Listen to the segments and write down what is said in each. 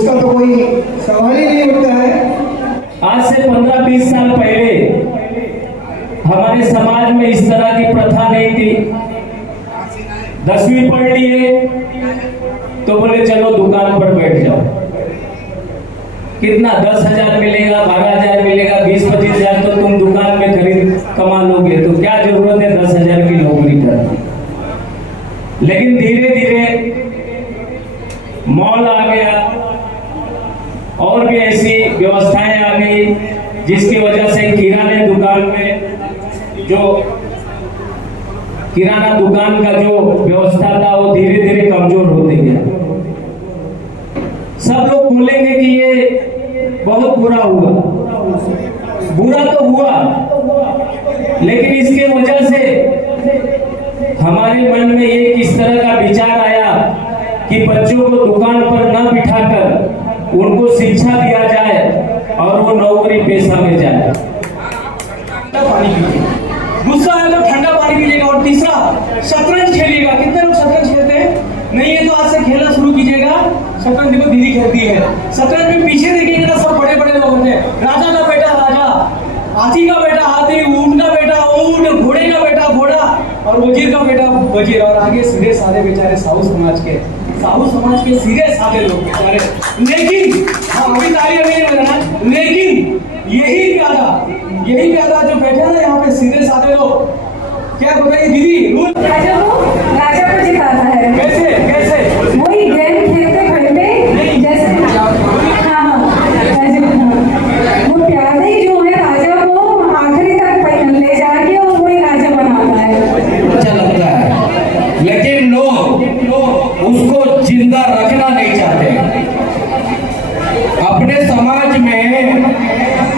उसका तो कोई सवाल ही नहीं उठता है। आज से 15-20 साल पहले हमारे समाज में इस तरह की प्रथा नहीं थी। 10वीं पढ़ लिए तो बोले चलो दुकान पर बैठ जाओ, कितना 10,000 मिलेगा, 12,000 मिलेगा, 20-25 हजार तो तुम दुकान में खरीद कमा लोगे, तो क्या जरूरत है 10,000 की नौकरी करने। लेकिन धीरे धीरे मॉल आ गया और भी ऐसी व्यवस्थाएं आ गई जिसकी वजह से किराने दुकान में जो किराना दुकान का जो व्यवस्था था वो धीरे धीरे कमजोर होते गया। सब लोग बोलेंगे कि ये बहुत बुरा हुआ, बुरा तो हुआ, लेकिन इसके वजह से हमारे मन में एक इस तरह का विचार आया कि बच्चों को दुकान पर न बिठाकर उनको शिक्षा दिया जाए और वो नौकरी पेशा में जाए। पानी पीजिए, दूसरा है तो ठंडा पानी पीजिएगा, और तीसरा शतरंज खेलिएगा। कितने लोग शतरंज खेलते हैं? नहीं है तो आज से खेलना शुरू कीजिएगा। शतरंज देखो दीदी खेलती है। शतरंज में पीछे देखिएगा ना, सब बड़े बड़े लोग होते हैं। राजा का बेटा राजा, हाथी का बेटा हाथी, ऊंट का बेटा ऊंट, घोड़े का बेटा घोड़ा, और वजीर का बेटा वजीर, और आगे सीधे साधे बेचारे साहू समाज के सीधे साधे लोग बेचारे। लेकिन अभी तारीफ नहीं बजाना, लेकिन यही प्यादा जो बैठे हैं ना यहाँ पे सीधे साधे लोग, क्या बताइए दीदी रूल? राजा को जिताता है। कैसे? वही गेम खेलते खेलते जैसे हाँ वो प्यादे जो है राजा को आखिरी तक ले जाके और वही राजा बनाता है। अच्छा लगता है, लेकिन लोग उसको जिंदा रखना नहीं चाहते। अपने समाज में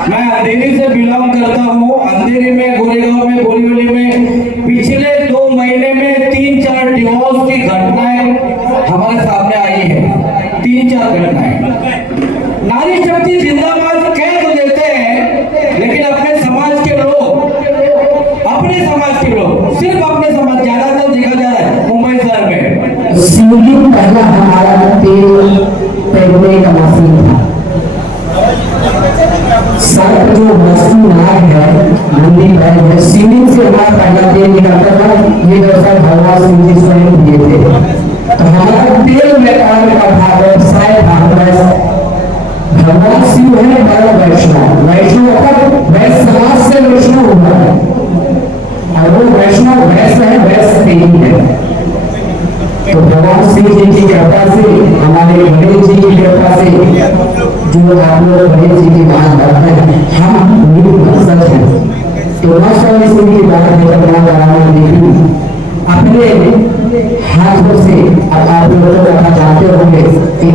मैं अंधेरी से बिलोंग करता हूँ। अंधेरी में, गोरेगांव में, बोरीवली में पिछले 2 महीने में 3-4 डिवोर्स की घटनाएं हमारे सामने आई है। 3-4 घटनाएं। नारी शक्ति जिंदाबाद कह तो देते हैं, लेकिन अपने समाज के लोग सिर्फ अपने समाज, ज्यादातर देखा जा रहा है मुंबई शहर में। सिंगिंग पहला हमारा तेल पहनने का मशीन था। सर जो मशीन है मंदी बैग है, सिंगिंग से हमारा पहला तेल निकलता था। ये व्यवसाय भगवान सिंह जी स्वयं दिए थे। तो हमारा तेल व्यापार का व्यवसाय था। भगवान शिव है बड़ा वैष्णव, वैष्णव समाज से वैष्णव हुआ है, और वो वैष्णव वैश्य है, वैश्य तेल है। तो भगवान शिव जी की कृपा से, हमारे गणेश जी की कृपा से, जो आप लोग गणेश जी की बात करते हैं, हम सच है। तो मास्टर सिंह की बात अपने हाथों से आप लोगों को जानते होंगे कि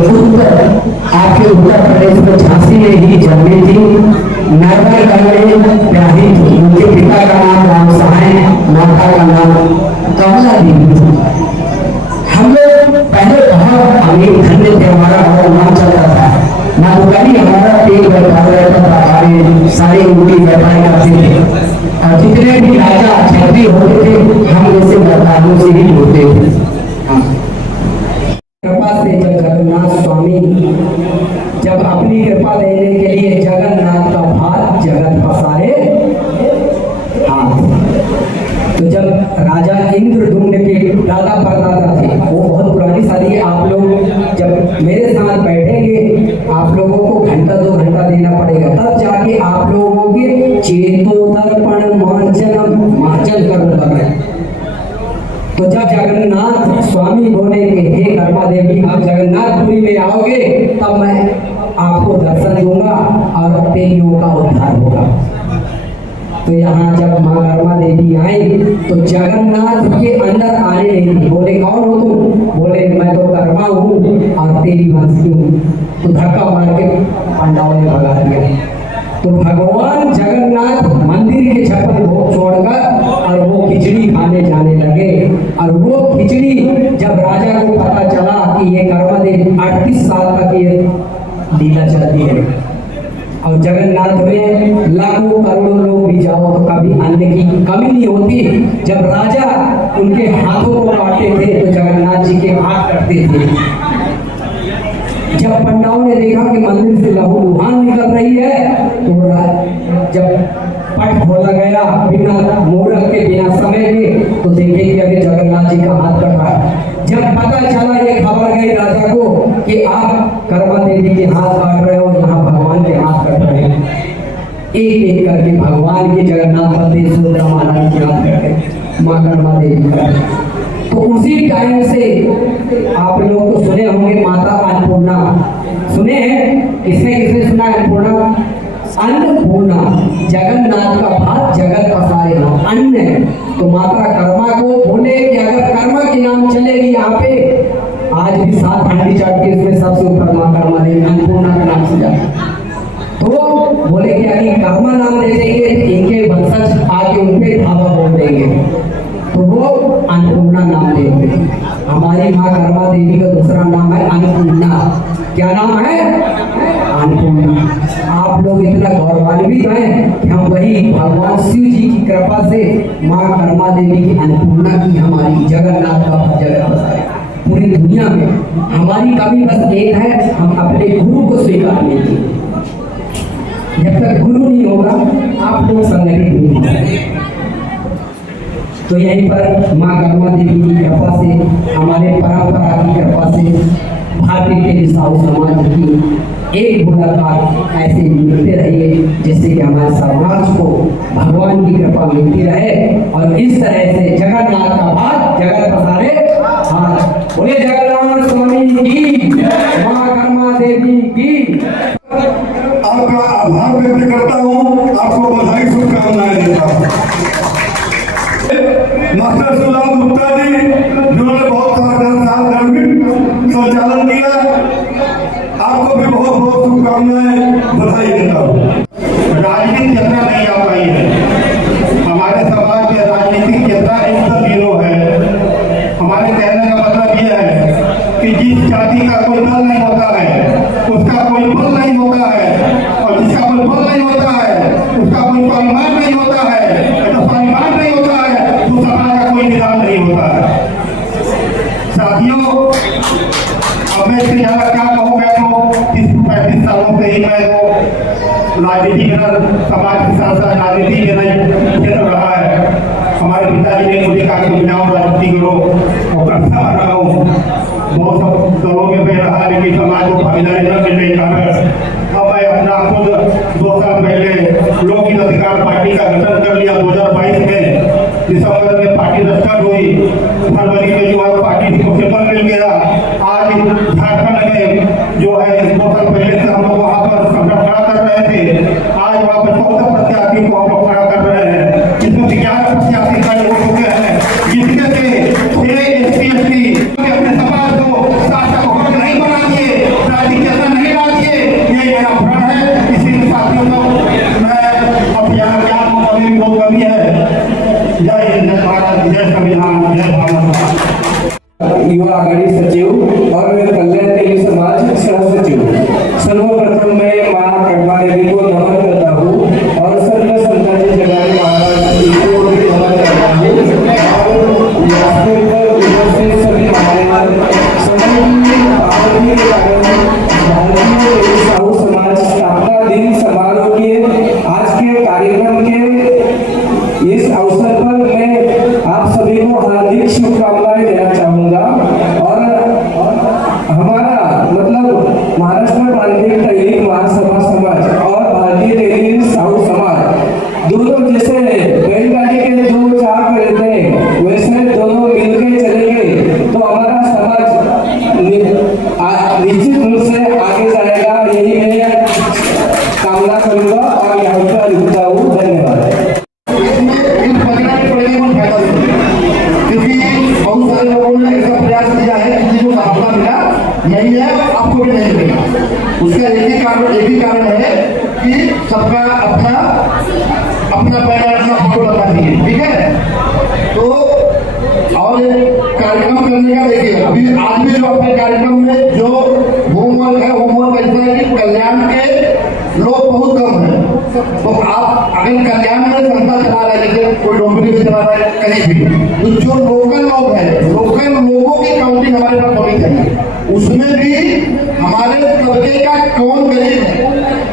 आपके उत्तर प्रदेश में झांसी में ही जन्मी थी, नर्मदा में ब्याही थी। उनके पिता का नाम राम सहाय, माता का नाम कमला देवी थी। हम लोग पहले बहुत अमीर धन्य थे, हमारा बहुत नाम चलता था। ना दुकानी हमारा पेट व्यापार रहता था, सारे उनकी व्यापार करते थे, और जितने भी राजा छत्री होते थे हम जैसे व्यापारियों से ही होते थे। कृपा से जब जगन्नाथ स्वामी जब अपनी कृपा लेने के लिए जगन्नाथ का भार जगत पसारे हाथ, तो जब राजा इंद्रदुम्न के दादा परदादा थे, वो बहुत पुरानी शादी है। आप लोग जब मेरे साथ बैठेंगे, आप लोगों को 1-2 घंटा देना पड़ेगा, तब जाके आप लोगों के चेतोदर्पण मार्जन करूंगा। तो जब जगन्नाथ स्वामी बोलेंगे हे कर्मा देवी आप जगन्नाथपुरी में आओगे, तब मैं आपको दर्शन दूंगा और तेलियों का उद्धार होगा। तो यहाँ जब माँ कर्मा देवी आई तो जगन्नाथ के अंदर आने नहीं दी। बोले कौन हो तुम? बोले मैं तो कर्मा हूँ और तेरी वंश की हूँ। तो धक्का मार के पांडवों ने भगा दिया। तो भगवान जगन्नाथ मंदिर के 56 भोग छोड़कर और वो खिचड़ी खाने जाने लगे। और वो खिचड़ी जब राजा को पता चला कि ये कर्मा देवी 38 साल तक ये लीला चलती है, और जगन्नाथ में लाखों करोड़ों लोग भी जाओ तो कभी अन्न की कमी नहीं होती। जब राजा उनके हाथों को काटते थे तो जगन्नाथ जी के हाथ कटते थे। जब पंडाओं ने देखा कि मंदिर से लहू लुहान निकल रही है तो जब पट खोला गया बिना मुहूर्त के बिना समय के तो देखे कि अभी जगन्नाथ जी का हाथ कट रहा है। जब पता चला ये खबर गई राजा को कि आप कर्मा देवी के हाथ काट रहे हो, यहाँ भगवान के हाथ कट रहे हैं, एक एक करके भगवान के जगन्नाथ बलदेव सुभद्रा महाराज की याद करके माँ कर्मा देवी का। तो उसी टाइम से आप लोग तो सुने होंगे माता अन्नपूर्णा, सुने हैं? किसने किसने सुना अन्नपूर्णा? अन्नपूर्णा, जगन्नाथ का भात जगत पसारे ना, अन्न। तो माता कर्मा को बोले कि अगर कर्मा के नाम चलेगी यहाँ पे, आज भी 7 हंडी चाट के इसमें सबसे ऊपर माँ कर्मा देवी अन्नपूर्णा के नाम से जाती। तो बोले कि अगर कर्मा नाम दे देंगे तो इनके वंशज आके उनपे धावा बोल देंगे, तो वो अन्नपूर्णा नाम देंगे। हमारी माँ कर्मा देवी का दूसरा नाम है अन्नपूर्णा। क्या नाम है? अन्नपूर्णा। आप लोग इतना गौरवान्वित हैं कि हम वही भगवान शिव जी की कृपा से माँ कर्मा देवी की अन्नपूर्णा की हमारी जगन्नाथ का जगह बसाए पूरी दुनिया में। हमारी कमी बस एक है, हम अपने गुरु को स्वीकार नहीं किए। जब तक गुरु नहीं होगा आप लोग संगठित नहीं होंगे। तो यहीं पर माँ कर्मा देवी की कृपा से, हमारे परंपरा की कृपा से भारतीय तेली साहू समाज की एक मुलाकात ऐसे मिलते रहिए जिससे कि हमारे समाज को भगवान की कृपा मिलती रहे और इस तरह से जगन्नाथ का भात जगत पसारे हाथ। बोले जगन्नाथ स्वामी की, माँ कर्मा देवी की। आपका आभार व्यक्त करता हूँ, आपको बधाई शुभकामनाएं देता हूँ। मास्टर सुलाल गुप्ता जी जिन्होंने बहुत साल धार्मिक संचालन किया, आपको भी बहुत बहुत शुभकामनाएं बधाई देता हूँ। राजनीतिक चेतना नहीं आ पाई है हमारे समाज में, राजनीतिक चेतना एक तो जीरो है। हमारे कहने का मतलब यह है कि जिस जाति का कोई दल नहीं होता है उसका कोई बल नहीं होता है, और जिसका कोई बल नहीं होता है उसका कोई स्वाभिमान नहीं होता है, तो स्वाभिमान नहीं होता है तो समाज का कोई निदान नहीं होता है। साथियों, अब मैं इससे ज्यादा क्या कहूँ, मैं तो 35 सालों से ही मैं तो राजनीति में समाज के साथ साथ राजनीति में चल रहा है। हमारे पिताजी ने मुझे कहा कि जाओ राजनीति करो और करता रहा हूँ। बहुत सब दलों में मैं रहा, लेकिन समाज को भागीदारी न मिलने के कारण अब मैं अपना खुद 2 साल पहले लोक हित अधिकार पार्टी का गठन कर लिया। 2022 में दिसंबर में पार्टी रजिस्टर्ड हुई, फरवरी में जो है पार्टी को पेपर मिल गया। आज झारखंड में जो है 2 साल पहले से हम लोग वहाँ पर संकट खड़ा कर रहे थे, आज वहाँ पर 14 प्रत्याशी को हम लोग खड़ा कर रहे हैं, जिसमें 11 प्रत्याशी खड़े हो चुके हैं, जिसमें से 6 SC अपने समाज को शासक वर्ग नहीं बना दिए, राजनीतिक चेतना नहीं ला दिए। ये मेरा प्रण है। इसी साथियों को मैं अब यहाँ ज्ञान को कभी बहुत कमी है। जय हिंद, जय भारत, जय संविधान, जय भारत। युवा आघाड़ी सचिव और कल्याण तेली समाज सह सचिव, सर्वप्रथम मैं माँ कर्मा देवी को नमन करता हूँ और सर्व संताजी जगाने महाराज जी को भी नमन करता हूँ। और यात्रा पर उपस्थित सभी महाराज, सभी भारतीय तेली साहू समाज स्थापना दिन समारोह के आज के कार्यक्रम के इस अवसर पर मैं आप सभी को हार्दिक शुभकामनाएं देना चाहूंगा। और हमारा मतलब महाराष्ट्र प्रांतिक तैलिक महासभा समाज और भारतीय तेली साहू समाज दोनों जैसे बैलगाड़ी के 2 चाक रहते हैं, वैसे दोनों मिलकर चलेंगे तो हमारा समाज निश्चित रूप से आगे जाएगा। यही मैं कामना करूंगा और यहाँ पर रुकता हूँ। धन्यवाद। क्योंकि बहुत सारे लोगों ने ऐसा प्रयास किया है कि जिनको दाखिला मिला नहीं है, आपको भी नहीं मिला। उसका एक ही कारण है कि सबका अपना बैनर, अपना फोटो लगा दिए, ठीक है। तो और कार्यक्रम करने का देखिए, अभी आज भी जो अपने कार्यक्रम में जो होमवर्क है, होमवर्क ऐसा है कि कल्याण के लोग बहुत कम है। तो आप अगर कल्याण में संस्था चला रहे हैं, जैसे कोई डोंगरी में चला रहा है, कहीं भी, तो जो लोकल लोग हैं, लोकल लोगों की काउंटिंग हमारे पास होनी चाहिए। उसमें भी हमारे कौन गरीब है,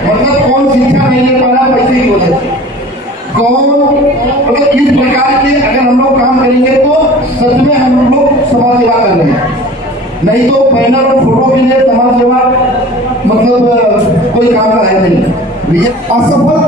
मतलब कौन शिक्षा नहीं ले पा रहा पैसे की वजह से, कौन मतलब इस प्रकार के अगर हम लोग काम करेंगे तो सच में हम लोग समाज सेवा कर रहे हैं। नहीं तो बैनर और फोटो के लिए समाज सेवा मतलब कोई काम का है नहीं। असफल